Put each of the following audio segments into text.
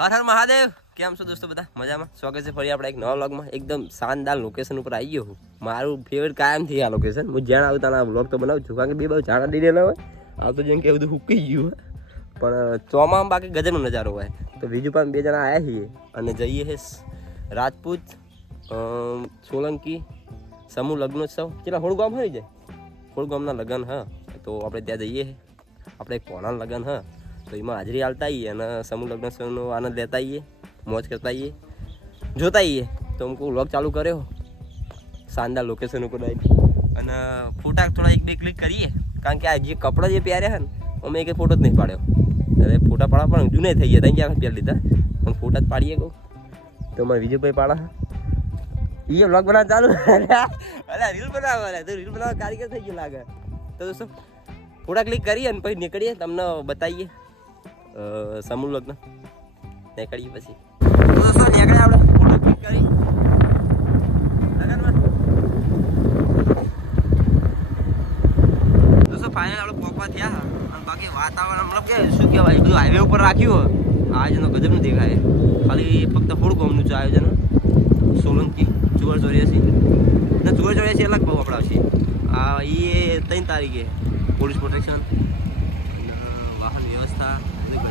હર હર મહાદેવ. કેમ છો દોસ્તો બધા? મજામાં? સ્વાગત છે ફરી આપણે એક નવા વ્લોગમાં. એકદમ શાનદાર લોકેશન ઉપર આવી ગયો હું. મારું ફેવરેટ કાયમથી આ લોકેશન હું જ્યાં આવતા ત્યાં વ્લોગ તો બનાવું છું. કારણ કે બે બહુ દઈ રહેલા હોય. આ તો જેમ કે બધું હુકી ગયું પણ ચોમામાં બાકી ગજબનો નજારો હોય. તો બીજું પણ બે જણા આવ્યા છીએ અને જઈએ છે રાજપૂત સોલંકી, સમૂહ લગ્નોત્સવ. કેટલા, હોળ ગામ હોય જાય હોળ ગામના લગ્ન, હા. તો આપણે ત્યાં જઈએ આપણે કોણાના લગ્ન, હા. તો એમાં હાજરી હાલતા આવીએ અને સમૂહ લગ્નોત્સવનો આનંદ લેતા આવીએ મોજ કરતા આવીએ જોતા આવીએ તો અમુક વ્લોગ ચાલુ કર્યો. શાનદાર લોકેશન ઉપર આવી અને ફોટા થોડા એક બે ક્લિક કરીએ. કારણ કે આ જે કપડાં જે પહેર્યા છે ને, અમે એક ફોટો જ નહીં પાડ્યો. હવે ફોટા પાડવા પણ જૂને થઈ ગયા ત્યાં ક્યાં પહેરી લીધા. પણ ફોટા જ પાડીએ કહું. તો મારે વિજયભાઈ પાડા એ વ્લોગ બનાવવા ચાલુ અરે રીલ બનાવવા તો રીલ બનાવવા કારીગર થઈ ગયો લાગે તો દોસ્તો, ફોટા ક્લિક કરીએ અને પછી નીકળીએ. તમને બતાવીએ. સમૂહ લગ્ન. નીકળીએ પછી. દોસ્તો નીકળ્યા ફાઇનલ આપણે પોકવા થયા. અને બાકી વાતાવરણ મતલબ કે શું કહેવાય, બધું ઉપર રાખ્યું હોય. ગજબ દેખાય. ખાલી ફક્ત હોળ ગામનું છે આયોજન. સોલંકી, ચુવર ચોર્યાસી. ને, ચુવર ચોર્યાસી અલગ બહુ આપણા છે. આ એ ત્રણ તારીખે. પોલીસ પ્રોટેક્શન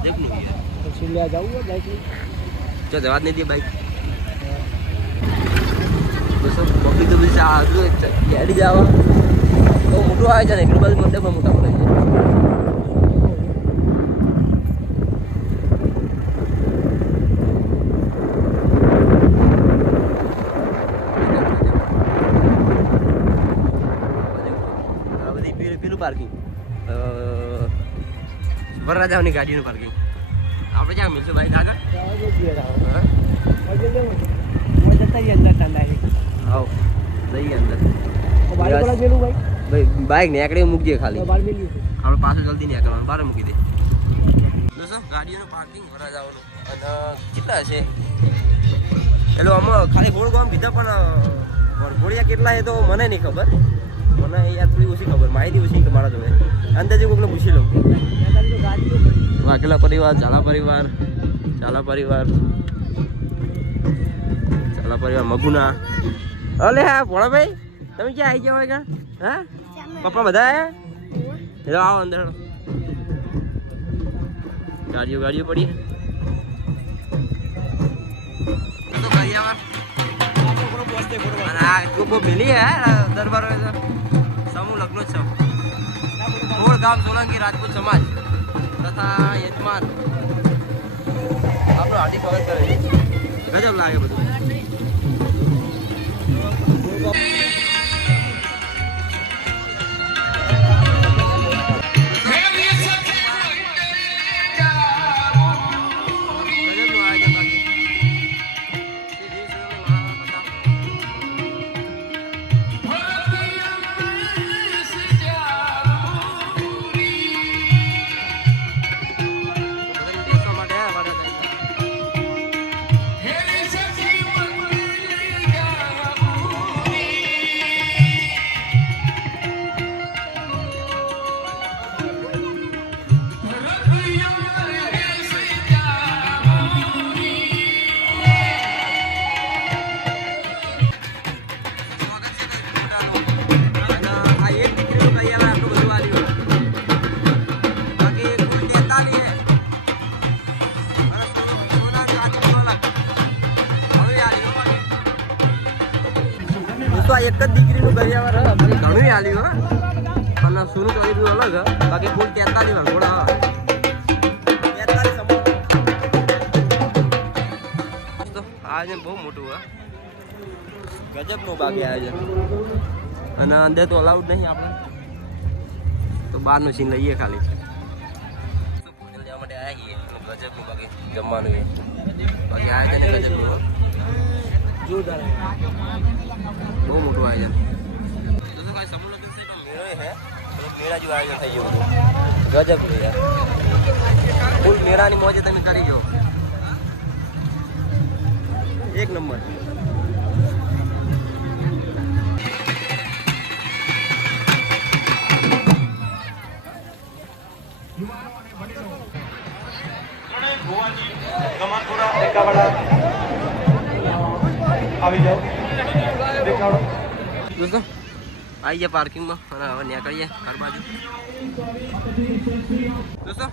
છે જવું હોય બાઈક જો જવા જ નહીં દે બાઈક બસો પબ્લિક તો બધી આ હજુ કેડી જવા બહુ મોટું ને એટલું બધું મંડપમાં મોટા પડે છે. પાર્કિંગ વરરાજાઓની ગાડીનું પાર્કિંગ આપણે ક્યાં મિલશું બાઈક આગળ બાઈક નીકળી મૂકીએ ખાલી. આપણે પાછું જલ્દી નીકળવાનું. બારે મૂકી દે. દોસ્તો ગાડીઓનું પાર્કિંગ વરરાજાઓનું. અને કેટલા છે? એટલે આમાં ખાલી ગોળ ગામ કીધા પણ ગોળિયા કેટલા એ તો મને નહીં ખબર. મને યાર થોડી ઓછી ખબર માહિતી ઓછી કે મારા જોડે. અંદાજે કોઈને પૂછી લઉં. વાઘેલા પરિવાર ઝાલા પરિવાર ઝાલા પરિવાર ઝાલા પરિવાર મગુના. અલે હા ભોળાભાઈ તમે ક્યાં આવી ગયા હોય કા? હા? પપ્પા બધા આવ્યા હેલો આવો અંદર. ગાડીઓ ગાડીઓ પડી તો ગાડીયામાં અને આ એટલું બહુ ભેલી હે દરબાર લગ્નોત્સવ મૂળ ગામ સોલંકી રાજપૂત સમાજ તથા યજમાન. આપણો હાર્દિક સ્વાગત કરે ગજબ લાગે બધું. દોસ્તો આ એક જ દીકરીનું હે. બાકી ઘણું આલ્યું હા પણ સોનું કર્યું અલગ બાકી કુલ 43 વરઘોડા હે. 43 સમૂહ. દોસ્તો, આ આયોજન બહુ મોટું હા ગજબનું બાકી આજે અને અંદર તો અલાઉડ નહીં આપણે તો બહારનું સીન લઈએ ખાલી જવા માટે આવ્યા છીએ અને ગજબનું બાકી જમવાનું એ બાકી આજે ગજબનું. જોરદાર બહુ મોટું આયોજન. લગ્ન છે મેળો મેળા જેવું આયોજન થઈ ગયું બધું. ગજબનું યાર. ફૂલ મેળાની મોજે તમે કરી જો એક નંબર. દોસ્તો આવી ગયા પાર્કિંગમાં અને હવે નીકળીએ ઘર બાજુ. દોસ્તો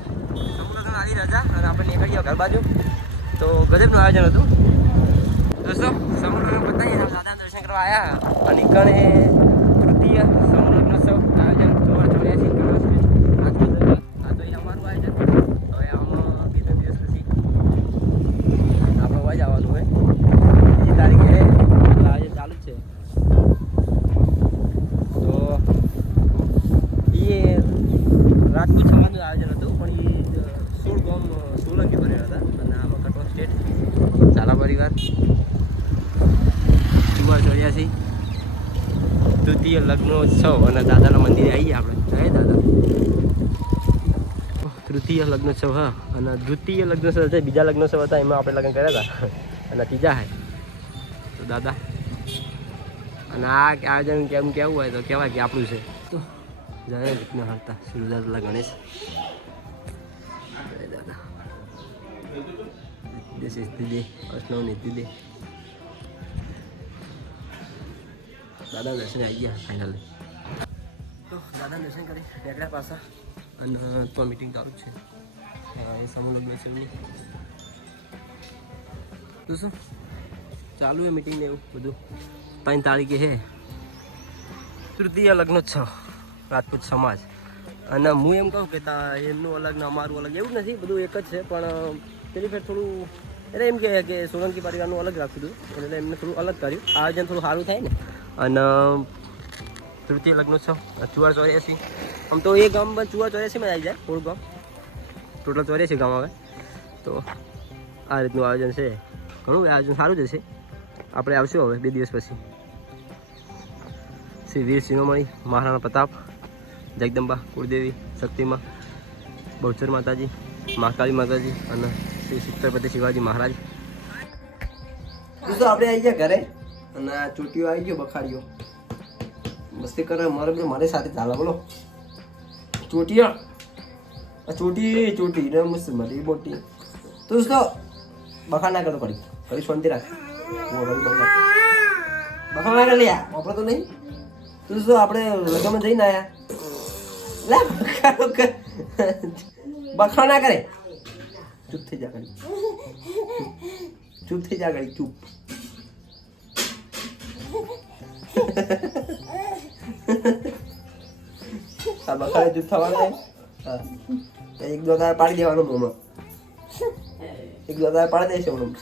સમૂહ આવી રજા અને આપણે નીકળીએ ઘર બાજુ. તો ગજબનું આયોજન હતું. દોસ્તો સમુદ્ર બતાવીએ દાદા દર્શન કરવા આવ્યા અને કણે તૃતીય સમૂહ લગ્નોત્સવ આયોજન જોવા ચોર્યાસી કરો છે આ તો આ તો એ અમારું આયોજન હવે આમાં બે ત્રણ દિવસ પછી આપણે હોવા જવાનું હોય બીજી તારીખે આયોજન ચાલુ જ છે તો એ રાજપૂત સમાજનું આયોજન હતું પણ એ સોળ ગામ સોલંકી બનેલા હતા અને આમાં કટવા સ્ટેટ સારા પરિવાર ચોર્યાસી તૃતીય લગ્નોત્સવ અને દાદાના મંદિરે આવીએ આપણે. જાય દાદા? તૃતીય લગ્નોત્સવ, હા. અને દ્વિતીય લગ્નોત્સવ છે, બીજા લગ્નોત્સવ હતા, એમાં આપણે લગ્ન કર્યા હતા. અને ત્રીજા હે. તો દાદા, અને આ આયોજન કેમ કેવું હોય તો કહેવાય કે આપણું છે? તો જય વિઘ્ન હરતા શ્રી દાદા. ગણેશ દાદા દિસ ઇઝ ધી ડે નીતિ ડે દાદા દર્શન આવી ગયા ફાઇનલી તો દાદા દર્શન કરી નીકળ્યા પાછા. અને તો મિટિંગ ચાલુ જ છે. એ લગ્ન છે એમની તો શું? ચાલુ એ મીટિંગ ને એવું બધું. પાંચ તારીખે છે તૃતીય લગ્નોત્સવ રાજપૂત સમાજ. અને હું એમ કહું કે તા એમનું અલગ ને અમારું અલગ એવું નથી બધું એક જ છે પણ પેલી ફેર થોડું એટલે એમ કે સોલંકી પરિવારનું અલગ રાખ્યું હતું એટલે એમને થોડું અલગ કર્યું. આયોજન થોડું સારું થાય ને. અને તૃતીય લગ્નોત્સવ ચુવાર ચોર્યાસી આમ તો એ ગામ ચુવાર ચોર્યાસીમાં આવી જાય થોડું ગામ. ટોટલ ચોર્યાસી ગામ આવે તો આ રીતનું આયોજન છે. ઘણું આયોજન સારું જ હશે. આપણે આવશું હવે, બે દિવસ પછી. શ્રી વીર શિરોમણી મહારાણા પ્રતાપ, જગદંબા, કુળદેવી, શક્તિમાં, બહુચર માતાજી મહાકાળી માતાજી અને શ્રી છત્રપતિ શિવાજી મહારાજ. આપણે આવી ગયા ઘરે. અને આ ચોટીઓ આવી ગયો બખાડ્યો મસ્તી કરે, મારે બધું મારી સાથે ચાલે, બોલો. ચોટીઓ. આ ચોટી ચોટી, ને મસ્ત મારી બોટી. તો દોસ્તો બખાડ ના કરો પડી ફરી શાંતિ રાખ. બખાડ ના કરી. તો નહીં. તો આપણે લગ્નમાં જઈને આયા. લે કર. બખાડો ના કરે. ચૂપ થઈ જા કરી ચૂપ થઈ જા કરી ચૂપ. આ બખાડે ચૂપ થવાનું હા. એક દો તારે પાડી દેવાનું મોમાં. એક દો તારે પાડી દેશે હમણાં